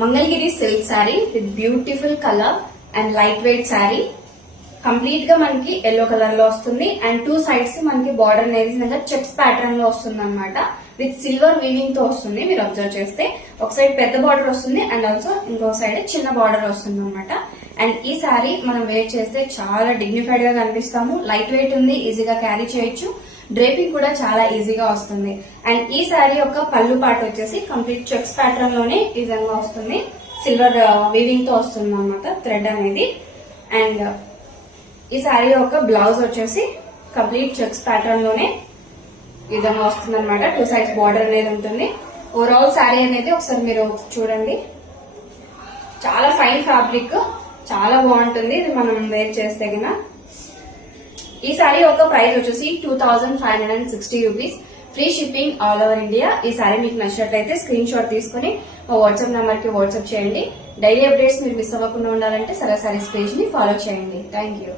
Mangalagiri silk sari with beautiful colour and light weight sari. Complete గా మనకి yellow colour లో వస్తుంది అండ్ టూ సైడ్స్ మనకి బార్డర్ అనేది చెక్స్ ప్యాటర్న్ లో వస్తుంది అనమాట. విత్ సిల్వర్ వీవింగ్ తో వస్తుంది. మీరు అబ్జర్వ్ చేస్తే ఒక సైడ్ పెద్ద బార్డర్ వస్తుంది అండ్ ఆల్సో ఇంకో సైడ్ చిన్న బార్డర్ వస్తుంది అనమాట. అండ్ ఈ శారీ మనం వేర్ చేస్తే చాలా డిగ్నిఫైడ్ గా కనిపిస్తాము. లైట్ వెయిట్ ఉంది, ఈజీగా క్యారీ చేయొచ్చు. డ్రేపింగ్ కూడా చాలా ఈజీగా వస్తుంది. అండ్ ఈ శారీ యొక్క పళ్ళు పార్ట్ వచ్చేసి కంప్లీట్ చెక్స్ ప్యాటర్న్ లోనే ఈ విధంగా వస్తుంది. సిల్వర్ వీవింగ్ తో వస్తుంది అనమాట థ్రెడ్ అనేది. అండ్ ఈ శారీ యొక్క బ్లౌజ్ వచ్చేసి కంప్లీట్ చెక్స్ ప్యాటర్న్ లోనే ఈ విధంగా వస్తుంది అనమాట. టూ సైడ్స్ బార్డర్ అనేది ఉంటుంది. ఓవరాల్ శారీ అనేది ఒకసారి మీరు చూడండి. చాలా ఫైన్ ఫ్యాబ్రిక్, చాలా బాగుంటుంది ఇది మనం వేర్ చేస్తే కన్నా. ఈ శారీ యొక్క ప్రైస్ వచ్చేసి 2560 rupees. Free shipping all over India. ఈ శారీ మీకు నచ్చినట్లయితే స్క్రీన్ షాట్ తీసుకుని మా వాట్సాప్ నెంబర్ కి వాట్సాప్ చేయండి. డైలీ అప్డేట్స్ మీరు మిస్ అవ్వకుండా ఉండాలంటే సరే శారీస్ పేజ్ ని ఫాలో చేయండి. Thank you.